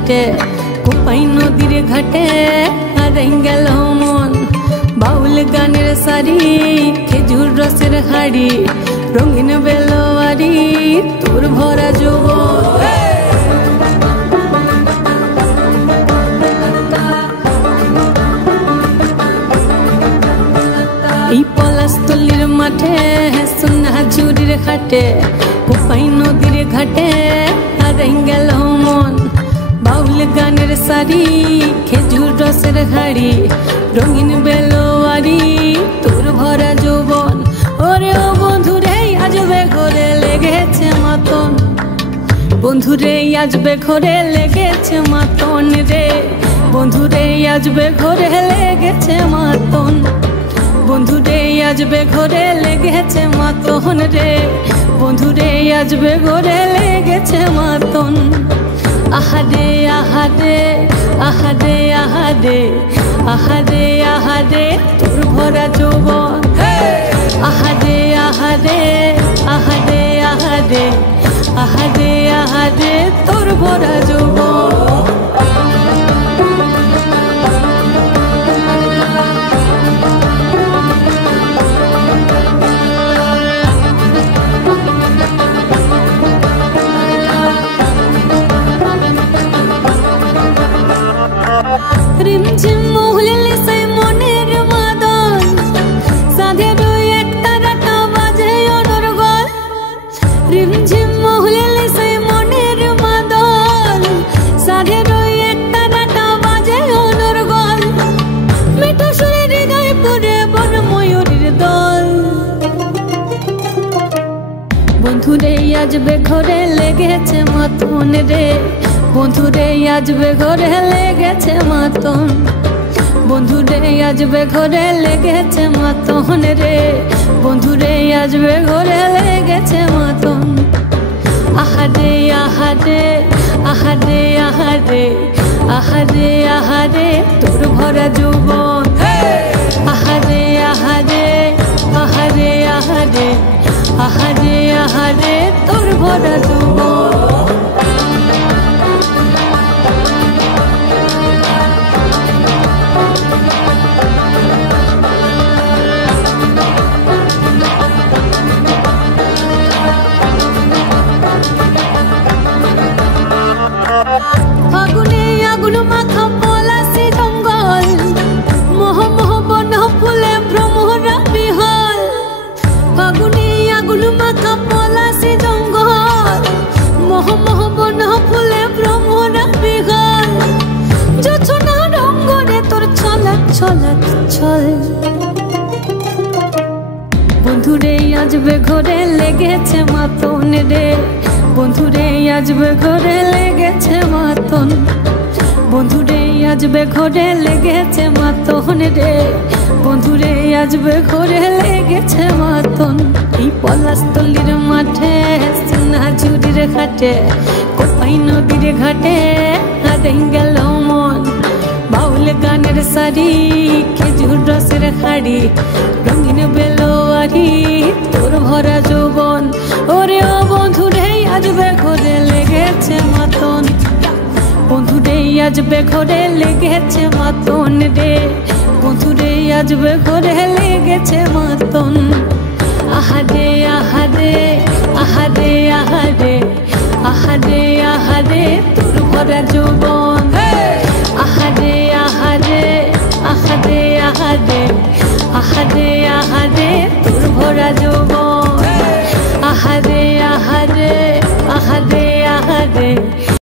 ঘাটে কোপাই নদীর ঘাটে হারাই গেল মন বাউল গানের সারি খেজুর রসের হাড়ি রঙিন বেলোয়ারি তোর ভরা যৌবন এই পলাশতলির মাঠে সোনা ঝুরির ঘাটে কোপাই নদীর ঘাটে হারাই গেল মন বাউল গানের সারি খেজুর রসের হাড়ি রঙিন বেলোয়ারি তোর ভরা যৌবন ওরে ও বন্ধুরে আজবে ঘরে লেগেছে মাতন বন্ধুরে আজবে ঘরে লেগেছে মাতন রে বন্ধুরে আজবে ঘরে লেগেছে মাতন বন্ধুরে আজবে ঘরে লেগেছে মাতন রে বন্ধুরে আজবে ঘরে লেগেছে মাতন আহারে আহারে আহারে আহারে আহারে আহারে তোর ভরা যৌবন আহারে আহারে আহারে আহারে আহারে আহারে তোর ভরা যৌবন রিমঝিম মহুলিলে সেই মনের মাদন সাধের এক তারাটা বাজে অনর্গল রিমঝিম মহুলিলে সেই মনের মাদন সাধের এক তারাটা বাজে অনর্গল মিঠো সুরে হৃদয় পুরে বন ময়ূরীর দল বন্ধুরে আজবে ঘরে লেগেছে মাতন রে বন্ধুরে আজবে ঘরে লেগেছে মাতন বন্ধুরে আজবে ঘরে লেগেছে মাতন রে বন্ধুরে আজবে ঘরে লেগেছে মাতন আহারে আহারে আহারে আহারে আহারে আহারে তোর ভরা যৌবন আহারে আহারে আহারে আহারে আহারে আহারে তোর ভরা যৌবন ফাগুনে আগুন মাখা পলাশি জঙ্গল মোহ মোহ বন ফুলে ভ্রমরা বিহল ফাগুনে আগুন মাখা পলাশি জঙ্গল মোহ মোহ বন ফুলে ভ্রমরা বিহল যোছনা রঙ্গরে তোর ছলক ছলক ছল বন্ধুরে আজবে ঘরে লেগেছে মাতন রে বন্ধুরে আজবে ঘরে লেগেছে মাতন বন্ধুরে আজবে ঘরে লেগেছে মাতন রে বন্ধুরে আজবে ঘরে লেগেছে মাতন এই পলাশতলির মাঠে সোনা ঝুরির ঘাটে কোপাই নদীর ঘাটে হারাই গেল মন বাউল গানের সারি খেজুর রসের হাড়ি রঙিন বেলোয়ারি তোর ভরা যৌবন ওরে ও বন্ধুরে আজবে ঘরে লেগেছে মাতন বন্ধুরে আজবে ঘরে লেগেছে মাতন রে বন্ধুরে আজবে ঘরে লেগেছে মাতন আহারে আহারে আহারে আহারে আহারে আহারে তোর ভরা যৌবন আহারে আহারে আহারে আহারে আহারে আহারে তোর ভরা যৌবন